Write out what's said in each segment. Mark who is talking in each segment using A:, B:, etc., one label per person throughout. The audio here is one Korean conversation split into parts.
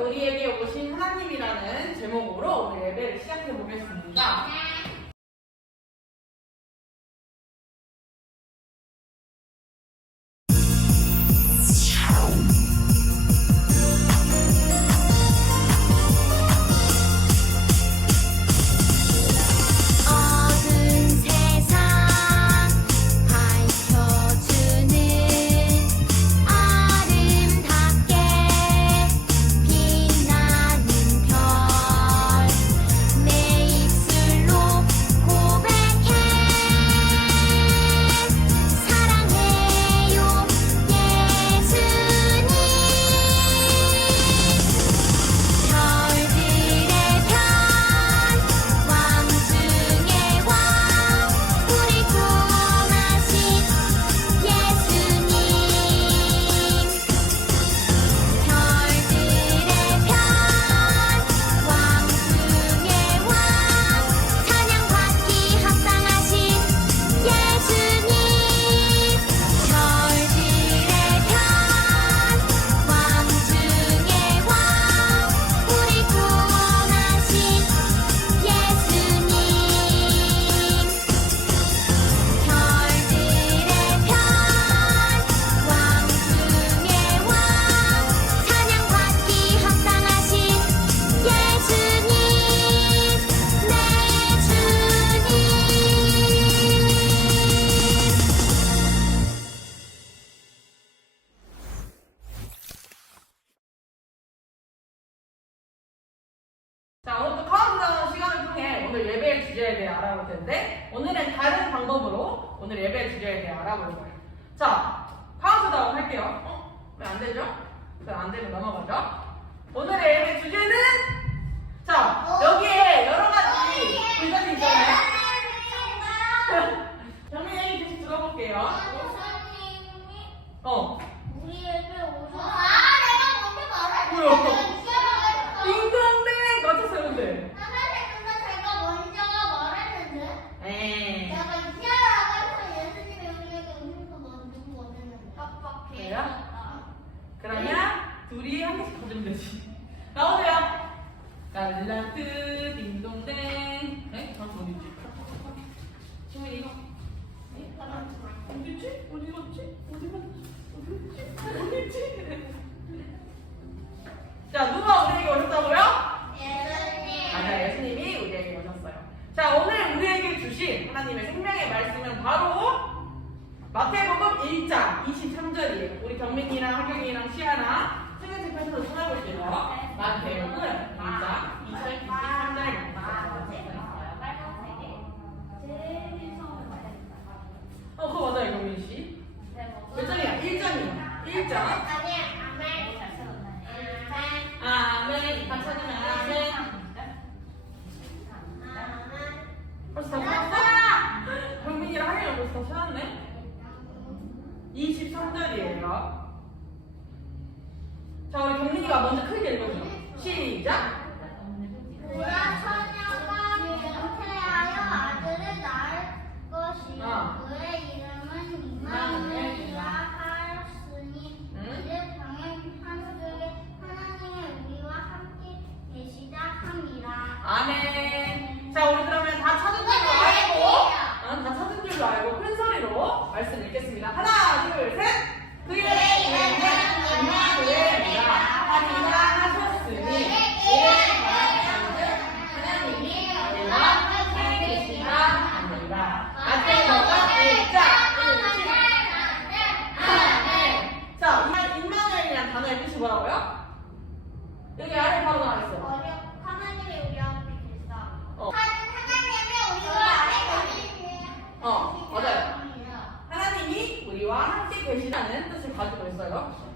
A: 우리에게 오신 하나님이라는 제목으로 오늘 예배를 시작해 보겠습니다. 오늘의 주제 우리 경민이랑 하경이랑 시아나 생일 대표에서 찾아볼게요. 만 대목은 당장 2023년 어 그거 맞아요 경민 씨. 몇 점이야? 1점이야. 1점. 아멘. 박사님 아멘. 벌써 다 끝났어? 경민이랑 하경이랑 벌써 다 찾았네. 23절이에요. 자, 우리 경민이가 먼저 크게 읽어줘. 시작!
B: 보라 처녀가 잉태하여 아들을 낳을 것이요
A: 아.
B: 그의 이름은 임마누엘이라 하였으니 이는 방언 한국에 하나님의 우리와 함께 계시다 함이라
A: 아멘. 자, 우리
B: God.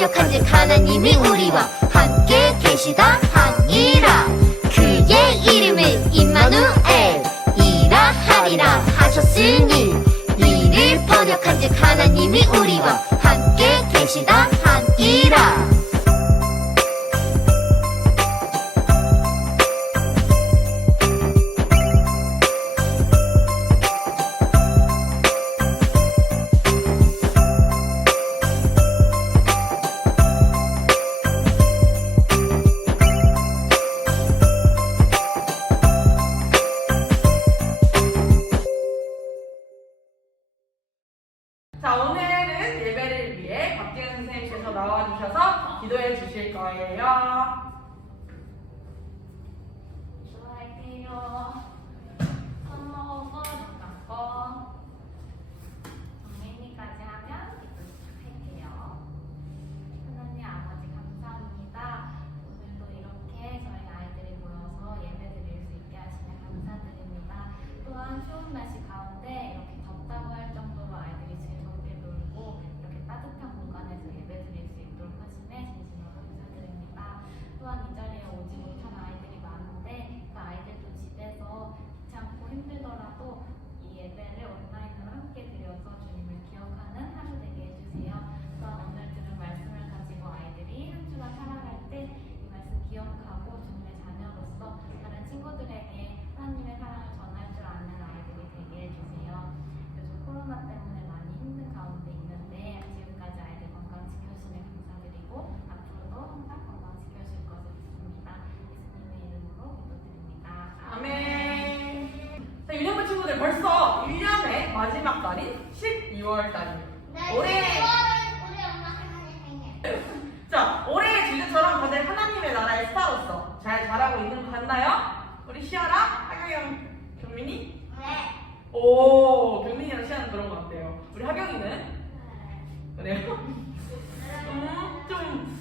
B: 번역한 즉 하나님이 우리와 함께 계시다 나와
A: 주셔서 기도해 주실 거예요.
C: 눈감고 정민이까지 하면 기도 시작할게요. 하나님 아버지 감사합니다. 오늘도 이렇게 저희 아이들이 모여서 예배 드릴 수 있게 하시며 감사드립니다. 또한 추운 날씨 가운데 이렇게 덥다고 할 정도로 아이들이 즐겁게 놀고 이렇게 따뜻한 공간에서 예배 드릴 수 있도록 하심에 진심으로 감사드립니다. 또한 이 자리에 오지 못한 아이들이 많은데 그 아이들도 집에서 귀찮고 힘들더라도 이 예배를 온라인으로 함께 드려서 주님을 기억하는 하루 되게 해주세요. 또한 오늘 들은 말씀을 가지고 아이들이 한 주간 살아갈 때 이 말씀 기억하고 주님의 자녀로서 다른 친구들에게 하나님의 사랑을 전할 줄 아는 아이들이 되게 해주세요. 요즘 코로나 때문에 많이 힘든 가운데 있는데 지금까지 아이들 건강 지켜주시면 감사드리고 앞으로도 항상 건강 지켜주실 것을 믿습니다. 예수님의 이름으로 기도드립니다.
A: 아멘. 자, 유년부 친구들 벌써 1년의 마지막 달인 12월 달입니다. 올해
B: 우리 엄마 생일
A: 자, 올해의 주제처럼 다들 하나님의 나라의 스타로서 잘 자라고 있는 것 같나요? 우리 시아랑 하경이랑 경민이?
B: 네
A: 오, 경민이랑 시아는 그런 것 같아요. 우리 하경이는? 그래요? 음, 좀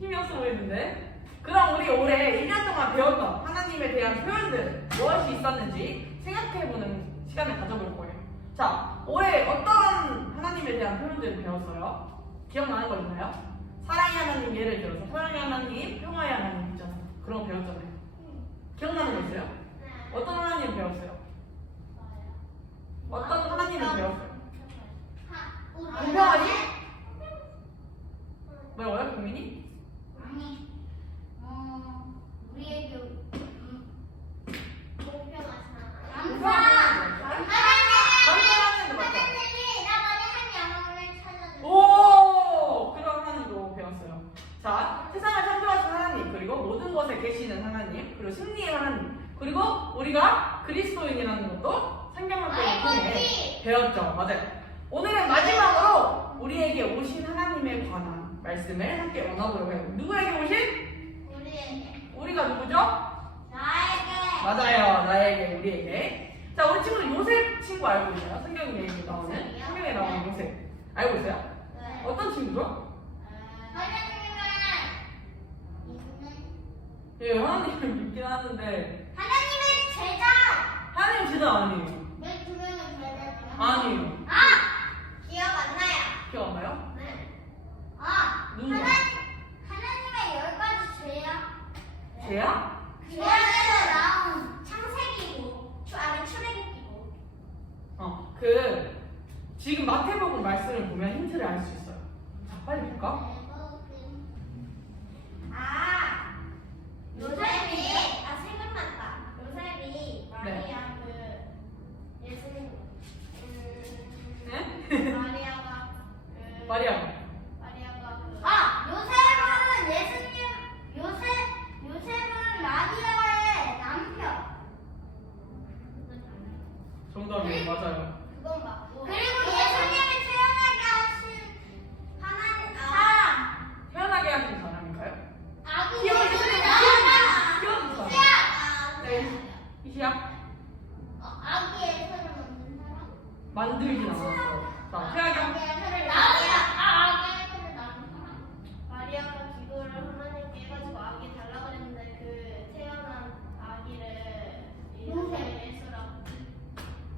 A: 힘이 없어 보이는데? 그럼 우리 올해 1년 동안 배웠던 하나님에 대한 표현들 무엇이 있었는지 생각해보는 시간을 가져볼 거예요. 자, 올해 어떤 하나님에 대한 표현들을 배웠어요? 기억나는 거 있나요? 사랑의 하나님 예를 들어서 사랑의 하나님, 평화의 하나님 있잖아요. 그런 거 배웠잖아요. 기억나는 거 있어요? 어떤 하나님 배웠어요? 어떤 하나님을 배웠어요? 공평하지? 뭐라고요, 국민이?
B: 아니 어 우리에게 음, 공평하잖아
A: 공평하지? 하나님 맞죠?
B: 하나님이 나머지 한 영혼을 찾아주고
A: 오! 그런 하나님도 배웠어요. 자, 세상을 창조하신 하나님, 그리고 모든 것에 계시는 하나님, 그리고 승리의 하나님, 그리고 우리가 그리스도인이라는 것도 성경을 통해 배웠죠. 맞아요. 오늘은 마지막으로 우리에게 오신 하나님에 관한 말씀을 함께 나눠보려고 해요. 누구에게 오신?
B: 우리에게
A: 우리가 누구죠?
B: 나에게
A: 맞아요. 나에게, 우리에게. 자, 우리 친구들 요셉 친구 알고 있나요? 성경에 나오는, 성경에 나오는 요셉. 알고 있어요?
B: 네.
A: 어떤 친구죠?
B: 하나님은
A: 예, 하나님을 믿긴 하는데,
B: 하나님의 제자
A: 하나님 제자 아니에요.
B: 왜 두 명을 제자지
A: 아니에요.
B: 아 기억 안 나요
A: 기억 안 나요?
B: 네. 아
A: 누구야?
B: 하나님 하나님의 열 가지 죄야
A: 쟤야?
B: 그 안에서 나온 창세기고 주 안에 출애굽기고
A: 어, 그, 지금 마태복음 말씀을 보면 힌트를 알 수 있어요. 자, 빨리 볼까?
B: 아 요셉이 아 생각났다 요셉이 마리아 그 예수님 음,
A: 네?
B: 마리아가 그
A: 마리아.
B: 마리아가 그 아 요셉은 예수님 요셉 요셉은 마리아의 남편
A: 정답이에요. 맞아요.
B: 그건 맞고 그리고 예수님을 태어나게 하신 하나님 사람
A: 태어나게 하신 사람인가요?
B: 아기
A: 키워준
B: 예수를
A: 사람.
B: 낳았다
A: 키워준 사람.
B: 시야
A: 네. 이시야?
B: 어, 아기 예수를 만든 사람
A: 만들진 않았어요. 자, 태아경.
B: 아기 예수를 낳았다 아 아기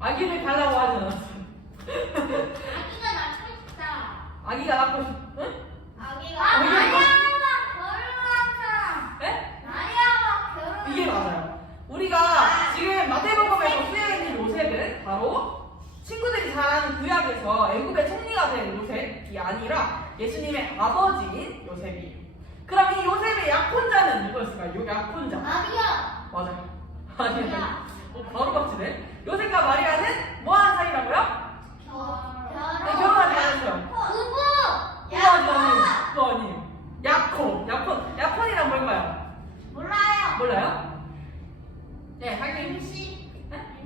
A: 아기를 달라고 하지 않았어.
B: 아기가 낳고 싶다.
A: 아기가 낳고 싶, 응?
B: 아기가. 아,
A: 이게
B: 마리아와 결혼한 사람.
A: 네?
B: 마리아와 결혼.
A: 이게 맞아요. 우리가 지금 마태복음에서 쓰여 있는 요셉은 바로 친구들이 잘 아는 구약에서 애굽의 총리가 된 요셉이 아니라 예수님의 아버지인 요셉이에요. 그럼 이 요셉의 약혼자는 누구였을까요? 요 약혼자.
B: 마리아.
A: 맞아요. 아니,
B: 마리아.
A: 어, 바로 맞히네. 요셉과 마리아는 뭐 하는 사이라고요?
B: 결혼.
A: 네, 결혼하지 않았어요.
B: 부부.
A: 부부하지 않아요. 그거 아니에요. 약혼. 약혼. 약혼이란 뭘까요?
B: 몰라요.
A: 몰라요? 네, 하긴
B: 임시.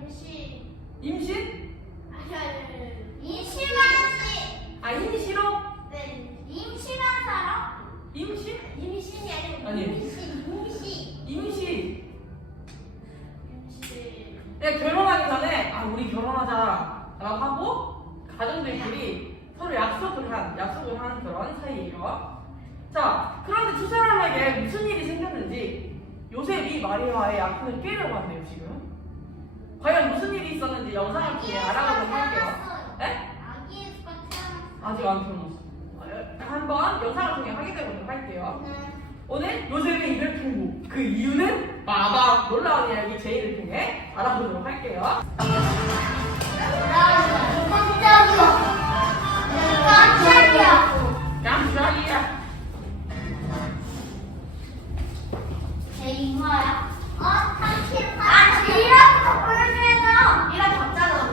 B: 임시.
A: 임신?
B: 아니 아니. 임신한 씨.
A: 아, 임시로?
B: 네. 임신한 사람?
A: 임신?
B: 임신이 아니고
A: 아니.
B: 임신. 임시.
A: 임시.
B: 임시.
A: 네, 결혼하기 전에 아 우리 결혼하자라고 하고 가정들끼리 서로 약속을 한 약속을 한 그런 사이예요. 자, 그런데 두 사람에게 무슨 일이 생겼는지 요셉이 마리아와의 약혼을 깨려고 한대요 지금. 과연 무슨 일이 있었는지 영상을 통해 알아보도록 할게요. 네?
B: 아기 예수가 태어났어.
A: 아직 안 태어났어. 어, 한번 영상을 통해 확인해 보도록 할게요.
B: 네.
A: 오늘 요셉의 입을 풀고 그 이유는 마방 놀라운 이야기 제이를 통해 알아보도록 할게요.
B: 깜짝이야. 깜짝이야.
A: 깜짝이야.
B: 제 이마야? 어, 당신 아,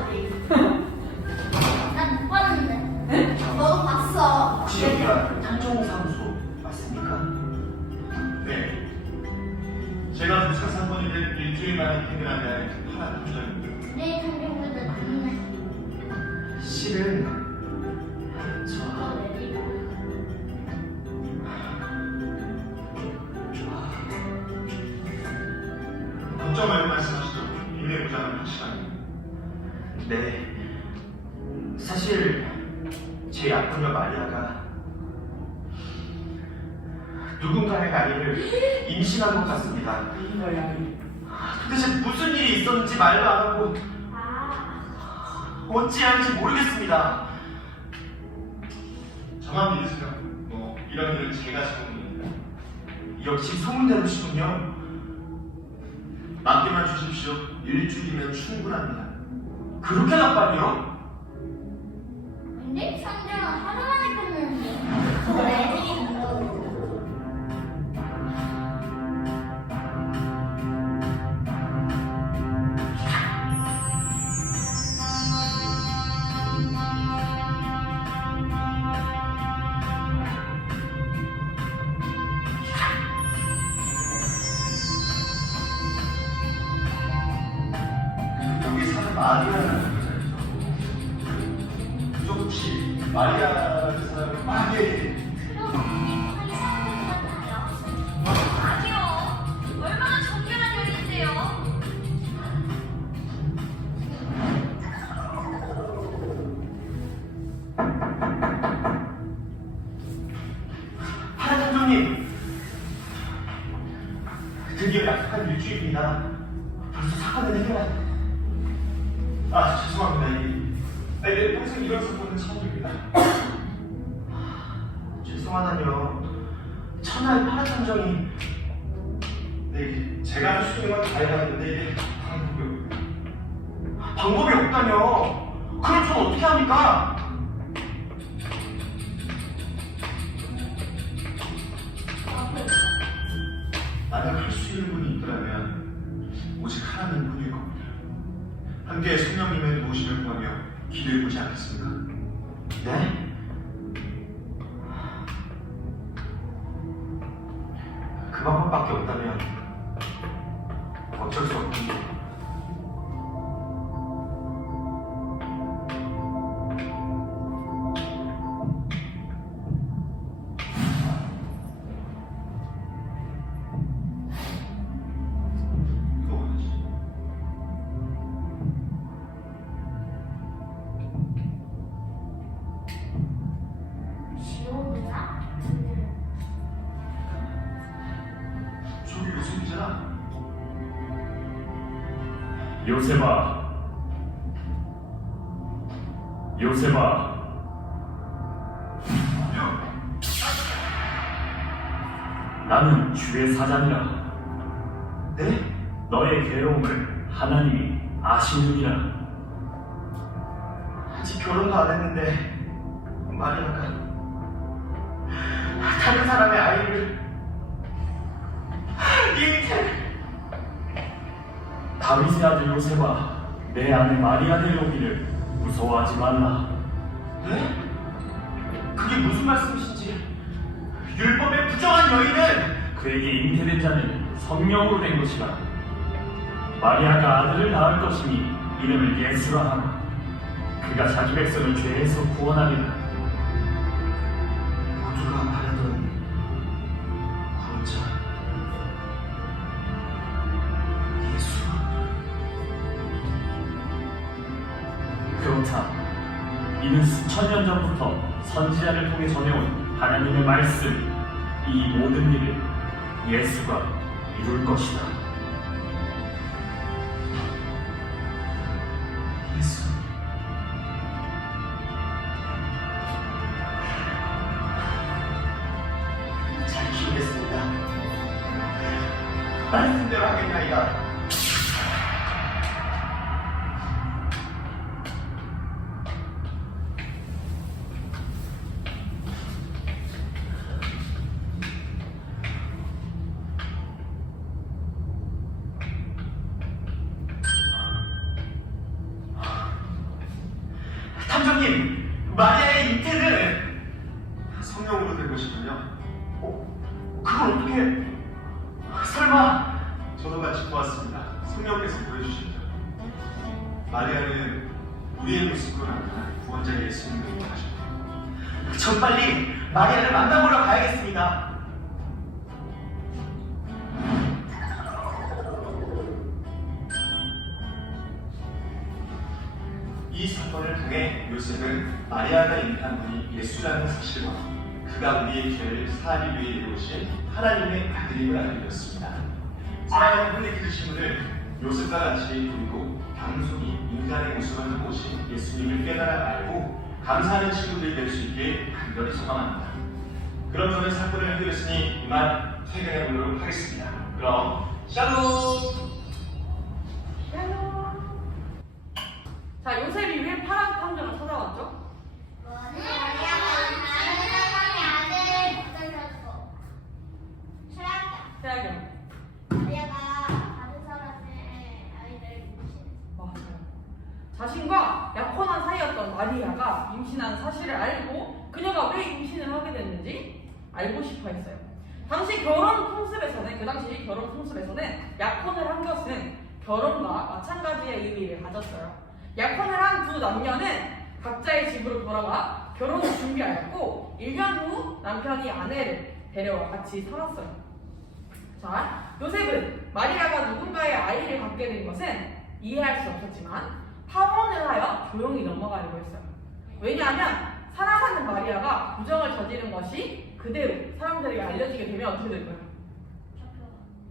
B: 우리. 난못 봤는데. 너도 봤어.
D: 맞습니까? 네. 제가 도착 사건이 된 일주일 만에 퇴근한 날 파란 탐정입니다.
B: 내 감정보다 낫네.
D: 실은 제 약혼녀 마리아가 누군가의 아이를 임신한 것 같습니다. 도대체 무슨 일이 있었는지 말도 안 하고
B: 아,
D: 어찌하는지 모르겠습니다. 저만 믿으세요. 뭐 이런 일은 제가 전문입니다. 역시 소문대로 시군요. 맡기만 주십시오. 일주일이면 충분합니다. 그렇게나 빨리요?
B: 근데 천장은 하루 만에 끝내는데.
D: 하다뇨. 천하의 파란 탐정이 네, 제가 할수 있는 건다 해봤는데 이게 방법이 없- 방법이 없다뇨. 그럼 전 어떻게 합니까? 만약 할 수 있는 분이 있더라면 오직 하나님 분일 겁니다. 함께 성령님의 도우심을 구하며 기도해 보지 않겠습니까? 네? 요셉이잖아.
E: 요셉아, 요셉아, 나는 주의 사자니라.
D: 네?
E: 너의 괴로움을 하나님이 아시느니라.
D: 아직 결혼도 안 했는데 마리아가 다른 사람의 아이를
E: 다윗의 아들 요셉아, 내 아내 마리아 데려오기를 무서워하지 말라.
D: 네? 그게 무슨 말씀이신지 율법의 부정한 여인은
E: 그에게 잉태된 자는 성령으로 된 것이라. 마리아가 아들을 낳을 것이니 이름을 예수라 하나. 그가 자기 백성을 죄에서 구원하리라.
D: 모두가
E: 전부터 선지자를 통해 전해온 하나님의 말씀, 이 모든 일을 예수가 이룰 것이다.
D: 키우겠습니다. 말씀대로 하겠나이다 이 사건을 통해 요셉은 마리아가 잉태한 분이 예수라는 사실과 그가 우리의 죄를 사하기 위해 이루신 하나님의 아들임을 알게 되었습니다. 사랑하는 홀리크리스문을 요셉과 같이 그리고 방송이 인간의 모습을 하고 오신 예수님을 깨달아 알고 감사하는 친구들이 될 수 있게 간절히 소망합니다. 그럼 저는 사건을 해결했으니 이만 퇴근해 보도록 하겠습니다. 그럼 샬롬!
A: 자, 요셉이 왜 파란 탐정을 찾아왔죠? 맞아요. 자신과 약혼한 사이였던 마리아가 임신한 사실을 알고 그녀가 왜 임신을 하게 됐는지 알고 싶어 했어요. 당시 결혼 풍습에서는, 그 당시 결혼 풍습에서는 약혼을 한 것은 결혼과 마찬가지의 의미를 가졌어요. 약혼을 한 두 남녀는 각자의 집으로 돌아가 결혼을 준비하였고 1년 후 남편이 아내를 데려와 같이 살았어요. 자, 요셉은 마리아가 누군가의 아이를 갖게 된 것은 이해할 수 없었지만 파혼을 하여 조용히 넘어가려고 했어요. 왜냐하면 사랑하는 마리아가 부정을 저지른 것이 그대로 사람들에게 알려지게 되면 어떻게 될 거예요?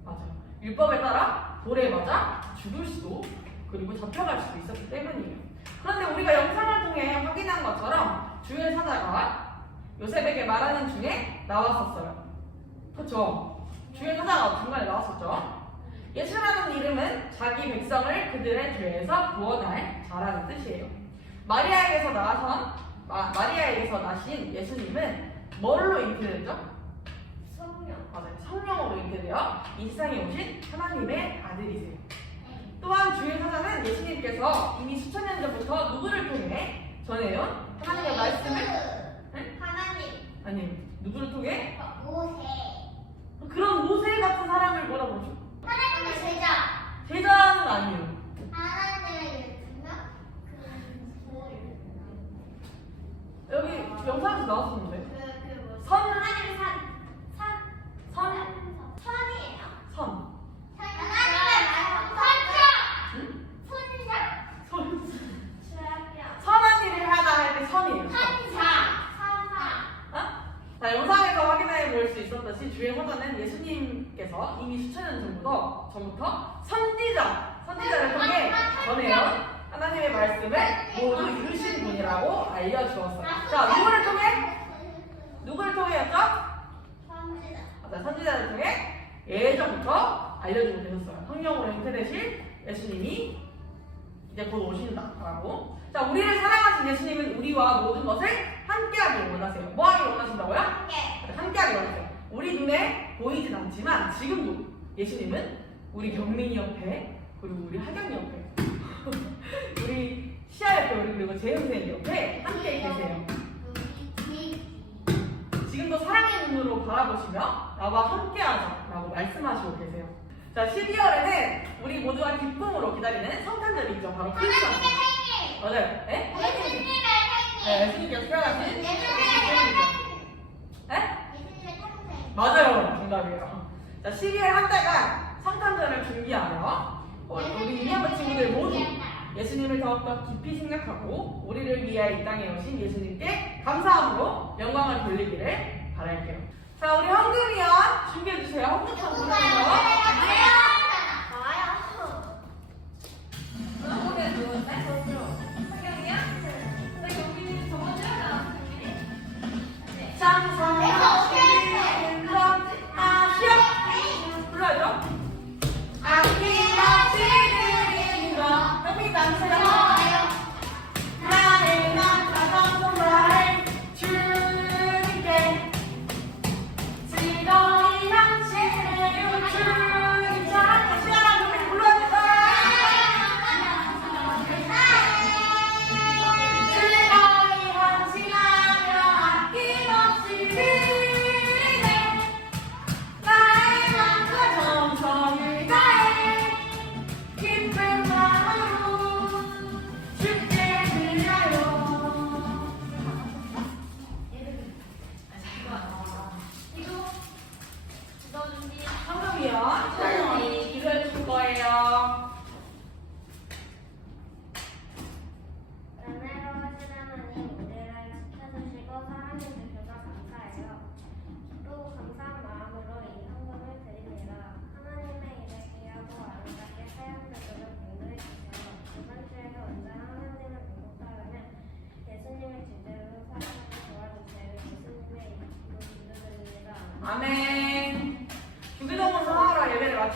A: 맞아요. 율법에 따라 돌에 맞아 죽을 수도 그리고 잡혀갈 수도 있었기 때문이에요. 그런데 우리가 영상을 통해 확인한 것처럼 주의 사자가 요셉에게 말하는 중에 나왔었어요. 그렇죠? 주의 사자가 중간에 나왔었죠. 예수라는 이름은 자기 백성을 그들의 죄에서 구원할 자라는 뜻이에요. 마리아에게서 나선 마, 마리아에게서 나신 예수님은 뭘로 잉태됐죠?
B: 성령.
A: 맞아요. 성령으로 잉태되어 이 세상에 오신 하나님의 아들이세요. 또한 주의 사자는 예수님께서 이미 수천 년 전부터 누구를 통해 전해온 하나님의 말씀을 네?
B: 하나님.
A: 아니 누구를 통해
B: 모세.
A: 그런 모세 같은 사람을 뭐라 그러죠?
B: 하나님의 제자.
A: 제자는 아니에요.
B: 하나님의 제자. 그
A: 여기 영상에서 나왔었는데
B: 그, 그 뭐.
A: 선.
B: 하나님의 산. 산.
A: 선,
B: 선이에요.
A: 선,
B: 하나님의 선자.
A: 응?
B: 선자.
A: 선.
B: 최악이야.
A: 선한 일을 하다 할 때 선이에요. 선.
B: 선자. 선사.
A: 어? 자, 영상에서 확인해 볼 수 있었듯이 주의 사자는 예수님께서 이미 수천 년 전부터, 전부터 선지자, 선지자를 통해 전해온 하나님의 말씀을 모두 이루신 분이라고 알려주었어요. 자, 누구를 통해? 누구를 통해였죠?
B: 선지자.
A: 맞아, 선지자를 통해 예전부터 알려주고 계셨어요. 성령으로 잉태되실 예수님이 이제 곧 오신다라고. 자, 우리를 사랑하신 예수님은 우리와 모든 것을 함께하길 원하세요. 뭐 하길 원하신다고요?
B: 함께.
A: 함께하길 원하세요. 우리 눈에 보이진 않지만 지금도 예수님은 우리 경민이 옆에 그리고 우리 하경이 옆에 우리 시아 옆에 그리고 재은생 옆에 함께 계세요. 지금도 사랑의 눈으로 바라보시며 나와 함께하자 라고 말씀하시고 계세요. 자, 12월에는 우리 모두가 기쁨으로 기다리는 성탄절이 있죠. 바로 크리스마스. 맞아요. 네?
B: 예수님의
A: 네. 예수님께서 태어나신. 네? 맞아요. 정답이에요. 자, 12월 한 달간 성탄절을 준비하며 어, 우리 이명박 친구들 모두 예수님을 더욱더 깊이 생각하고 우리를 위하여 이 땅에 오신 예수님께 감사함으로 영광을 돌리기를 바랄게요. 자, 우리 황금이연 준비해주세요. 보내주세요.
B: 나와요.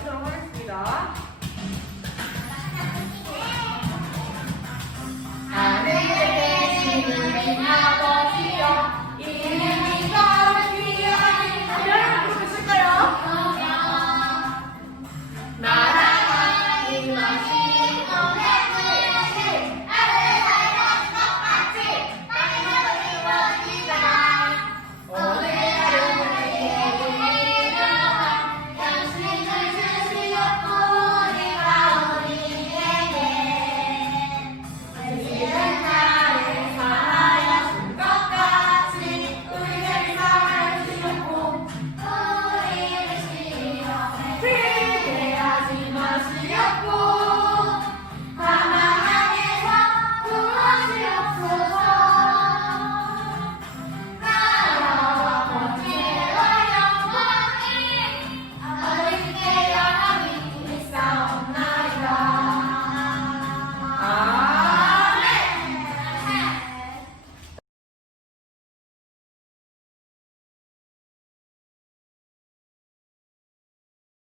A: 예배를 마치도록 하겠습니다